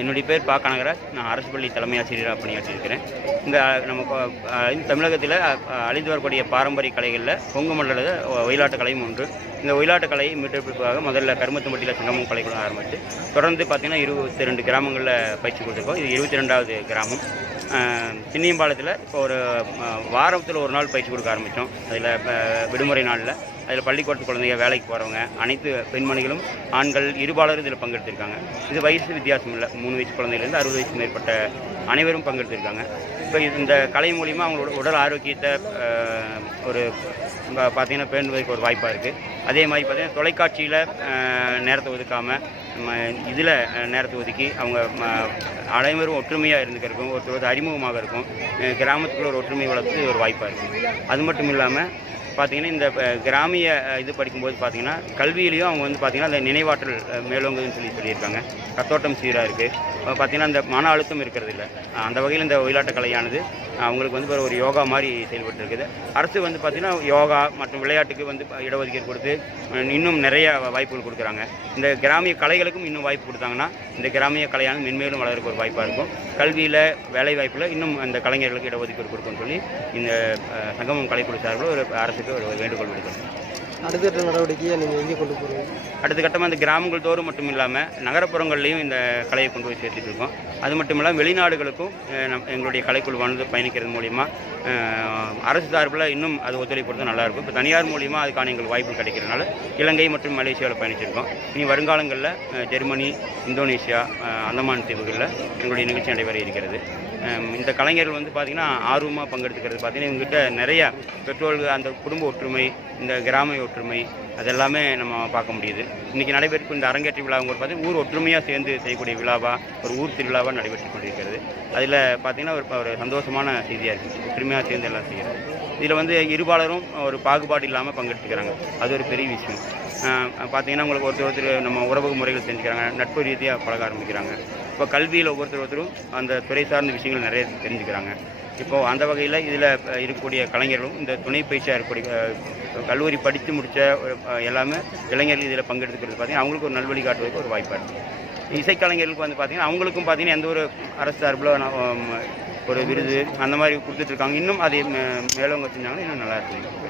என்னுடைய பேர் பா. கனகராஜ். நான் அரசு பள்ளி தலைமை ஆசிரியராக பணியாற்றியிருக்கிறேன். இந்த நம்ம தமிழகத்தில் அழிந்து வரக்கூடிய பாரம்பரிய கலைகளில் கொங்கு மண்டலத்தில் ஒயிலாட்ட கலையும் ஒன்று. இந்த ஒயிலாட்ட கலையை மீட்டெடுப்பதற்காக முதல்ல கருமத்தம்பட்டியில் சங்கமம் கலைக்கூடம் ஆரம்பித்து தொடர்ந்து பார்த்திங்கன்னா 22 கிராமங்களில் பயிற்சி கொடுத்துருக்கோம். இது 22வது கிராமம். சின்னியம்பாளையத்தில் இப்போ ஒரு வாரத்தில் ஒரு நாள் பயிற்சி கொடுக்க ஆரம்பித்தோம். அதில் விடுமுறை நாளில் அதில் பள்ளிக்கூடத்து குழந்தைங்க, வேலைக்கு போகிறவங்க, அனைத்து பெண்மணிகளும், ஆண்கள் இருபாலரும் இதில் பங்கெடுத்திருக்காங்க. இது வயசு வித்தியாசம் இல்லை. 3 வயசு குழந்தையிலேருந்து 60 வயசு மேற்பட்ட அனைவரும் பங்கெடுத்திருக்காங்க. இப்போ இந்த கலை மூலிமா அவங்களோட உடல் ஆரோக்கியத்தை ஒரு பார்த்திங்கன்னா பேணுவதற்கு ஒரு வாய்ப்பாக இருக்குது. அதே மாதிரி பார்த்திங்கன்னா தொலைக்காட்சியில் நேரத்தை ஒதுக்காமல் இதில் நேரத்தை ஒதுக்கி அவங்க அனைவரும் ஒற்றுமையாக இருந்துக்கிறதுக்கும் ஒருத்தர் அறிமுகமாக இருக்கும். கிராமத்துக்குள்ள ஒரு ஒற்றுமை வளர்த்து ஒரு வாய்ப்பாக இருக்குது. அது மட்டும் இல்லாமல் பார்த்திங்கன்னா இந்த கிராமிய இது படிக்கும்போது பார்த்திங்கன்னா கல்வியிலையும் அவங்க வந்து பார்த்திங்கன்னா அந்த நினைவாற்றல் மேலோங்குதுன்னு சொல்லியிருக்காங்க. கத்தோட்டம் சீராக இருக்குது. பார்த்திங்கன்னா இந்த மன அழுத்தம் இருக்கிறது இல்லை. அந்த வகையில் இந்த ஒயிலாட்ட கலையானது அவங்களுக்கு வந்து ஒரு யோகா மாதிரி செயல்பட்டு இருக்குது. அரசு வந்து பார்த்திங்கன்னா யோகா மற்றும் விளையாட்டுக்கு வந்து இடஒதுக்கீடு கொடுத்து இன்னும் நிறைய வாய்ப்புகள் கொடுக்குறாங்க. இந்த கிராமிய கலைகளுக்கும் இன்னும் வாய்ப்பு கொடுத்தாங்கன்னா இந்த கிராமிய கலையானது மென்மேலும் வளர்க்க ஒரு வாய்ப்பாக இருக்கும். கல்வியில், வேலை வாய்ப்பில் இன்னும் அந்த கலைஞர்களுக்கு இடஒதுக்கீடு கொடுக்கும்னு சொல்லி இந்த சங்கமம் கலைக்குழு சார்பில் ஒரு அரசுக்கு ஒரு வேண்டுகோள் விடுக்கிறோம். அடுத்த நடவடிக்கையை நீங்கள் எங்கே கொண்டு போகிறீங்க? அடுத்த கட்டமாக இந்த கிராமங்கள் தோறும் மட்டும் இல்லாமல் நகரப்புறங்கள்லையும் இந்த கலையை கொண்டு போய் சேர்த்துட்டு இருக்கோம். அது மட்டும் இல்லாமல் வெளிநாடுகளுக்கும் எங்களுடைய கலைக்குழுவானது பயணிக்கிறது மூலிமா அரசு சார்பில் இன்னும் அது ஒத்துழைப்பு கொடுத்தா நல்லாயிருக்கும். இப்போ தனியார் மூலிமா அதுக்கான எங்களுக்கு வாய்ப்பு கிடைக்கிறதுனால இலங்கை மற்றும் மலேசியாவில் பயணிச்சிருக்கோம். இனி வருங்காலங்களில் ஜெர்மனி, இந்தோனேஷியா, அந்தமான் தீவுகளில் எங்களுடைய நிகழ்ச்சி நடைபெற இருக்கிறது. இந்த கலைஞர்கள் வந்து பார்த்திங்கன்னா ஆர்வமாக பங்கெடுத்துக்கிறது பார்த்திங்கன்னா இவங்ககிட்ட நிறைய பெற்றோர்கள் அந்த குடும்ப ஒற்றுமை, இந்த கிராம ஒற்றுமை அதெல்லாமே நம்ம பார்க்க முடியுது. இன்றைக்கி நடைபெற்று இந்த அரங்கேற்ற விழாவுங்க பார்த்திங்கன்னா ஊர் ஒற்றுமையாக சேர்ந்து செய்யக்கூடிய விழாவாக ஒரு ஊர் திருவிழாவாக நடைபெற்று கொண்டிருக்கிறது. அதில் பார்த்திங்கன்னா ஒரு சந்தோஷமான செய்தியாக இருக்குது. ஒற்றுமையாக சேர்ந்து எல்லாம் செய்கிறது. இதில் வந்து இருபாலரும் ஒரு பாகுபாடு இல்லாமல் பங்கெடுத்துக்கிறாங்க. அது ஒரு பெரிய விஷயம். பார்த்திங்கன்னா உங்களுக்கு ஒருத்தர் நம்ம உறவு முறைகள் செஞ்சுக்கிறாங்க, நட்பு ரீதியாக பழக ஆரம்பிக்கிறாங்க. இப்போ கல்வியில் ஒவ்வொருத்தரும் அந்த துறை சார்ந்த விஷயங்கள் நிறைய தெரிஞ்சுக்கிறாங்க. இப்போது அந்த வகையில் இதில் இருக்கக்கூடிய கலைஞர்களும் இந்த துணை பயிற்சியாக இருக்கக்கூடிய கல்லூரி படித்து முடித்த எல்லாமே இளைஞர்கள் இதில் பங்கெடுத்துக்கிறது பார்த்திங்கன்னா அவங்களுக்கு ஒரு நல்வழி காட்டுவதற்கு ஒரு வாய்ப்பாக இருக்குது. இசைக்கலைஞர்களுக்கு வந்து பார்த்திங்கன்னா அவங்களுக்கும் பார்த்திங்கன்னா எந்த ஒரு அரசு சார்பில் ஒரு விருது அந்த மாதிரி கொடுத்துட்ருக்காங்க. இன்னும் அதை மேலவங்க செஞ்சாங்கன்னா இன்னும் நல்லா இருக்குது.